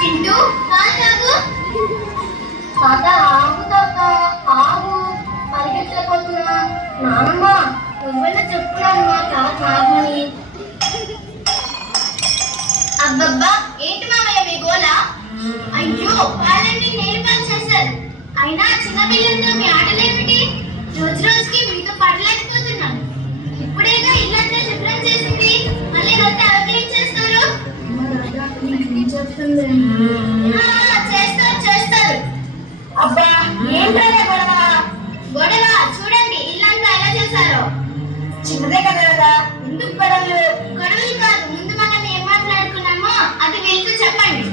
చింటూ పాలు తాగు. తాత ఆగు, తాత ఆగు, పరిగెత్తలేకపోతున్నా. నానమ్మ నువ్వైనా చెప్పున్నాను మా తాత తాగమని. అబ్బబ్బా ఏంటి మామయ్య మీ గోల? అయ్యో పాలన్నీ నేను పాలు చేశారు. అయినా చిన్న పిల్లలతో మీ ఆటలేమిటి? రోజు రోజుకి మీతో పడలేకపోతున్నాను. ఇప్పుడేగా ఇల్లంతా శుభ్రం చేసింది, మళ్ళీ వస్తే అవగ్రహించేస్తారు. చేస్తారు చేస్తారు. అబ్బా ఏంటనే గొడవ? గొడవ చూడండి ఇల్లంతా ఎలా చేశారో. చిన్నదే కదా, ఎందుకు గొడవలు? గొడవలు కాదు, ముందు మనం ఏం మాట్లాడుకున్నామో అది వీళ్ళతో చెప్పండి.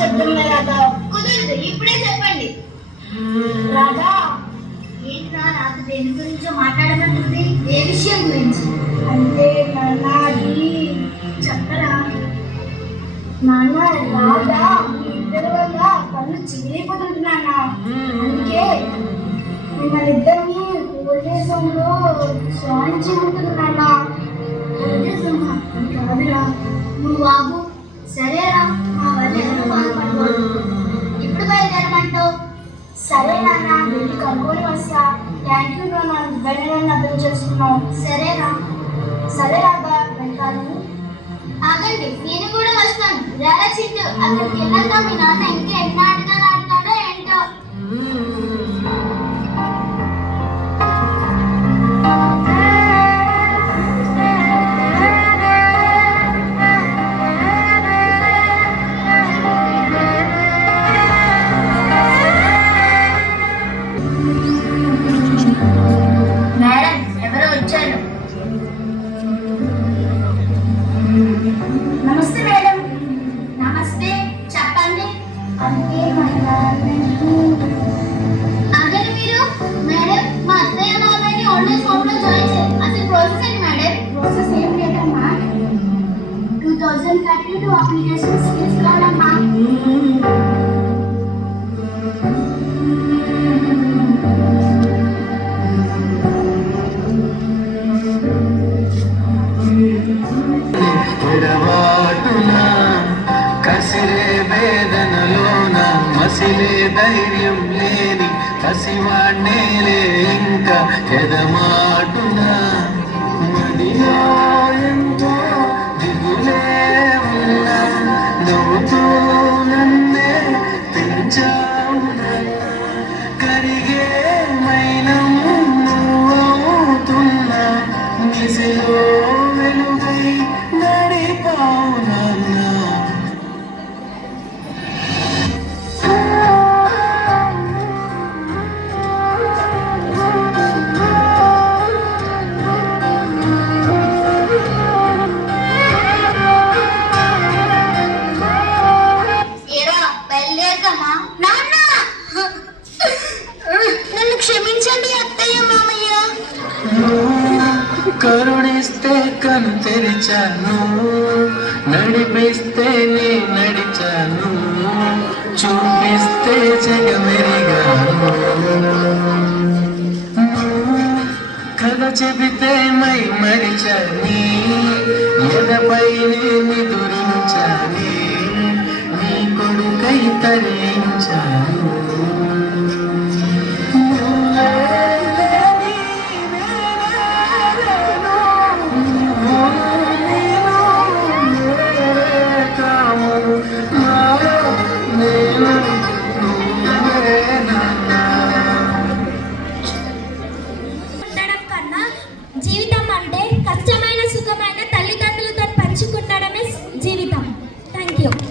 చెప్తున్నా రాధా. కుదరదు, ఇప్పుడే చెప్పండి. రాధా ఏంట్రా రాత దేని గురించో మాట్లాడమంటుంది? ఏ విషయం గురించి? అంటే నాన్నది చెప్పరా. నాన్న రాధా ఇద్దరు వల్ల కళ్ళు చిరిగిపోతుంటున్నా. అందుకే మిమ్మల్ని ఇద్దరిని ఓల్డేజంలో జాయిన్ చేయమంటున్నా. కాదురా నువ్వు బాబు. సరేరా, మా వల్ల ఎవరు బాధపడకూడదు. ఇప్పుడు బయలుదేరమంటావు? సరే నాన్న, నేను కనుక్కొని వస్తా. థ్యాంక్ యూ నాన్న, వెంటనే అర్థం చేసుకున్నావు. సరేరా. సరే రాధా, వెళ్తాను. ఆగండి, నేను కూడా వస్తాను. రారా చింటూ, అక్కడికి వెళ్ళాక మీ నాన్న ఇంకా ఎన్ని ఆటగాలు ఆడతాడో ఏంటో. మేడం ఎవరో వచ్చారు. నమస్తే మేడం. నమస్తే, చెప్పండి. అంటే మా నాన్నని అదే మీరు మేడం మా అత్తయ్య మామయ్యని ఓల్డ్ ఏజ్ హోమ్ లో జాయిన్ చేయాలి. అసలు ప్రాసెస్ ఏంటి మేడం? ప్రాసెస్ ఏం లేదమ్మా. 2032 అప్లికేషన్స్ తీసుకోవాలమ్మా. కసిరే వేదనలోన మసిలే ధైర్యం లేని పసివాణ్ణేలే ఇంకా ఎదమాటునా మదిలో ఎంతో దిగులే ఉన్నా నవ్వుతూ నన్నే పెంచావు కరిగే మైనం నువ్వవుతున్నా నిసిలో వెలుగై నడిపావు నాన్న. ఏరా బయలుదేరదమ్మా. నాన్న నన్ను క్షమించండి అత్తయ్య మామయ్య. కరుణిస్తే కను తెరిచాను, నడిపిస్తే నీ నడిచాను, చూపిస్తే జగమెరిగాను. కథ చెబితే మై మరిచాని, ఎదపై నిదురించాని, నీ కొడుకై తరించాను.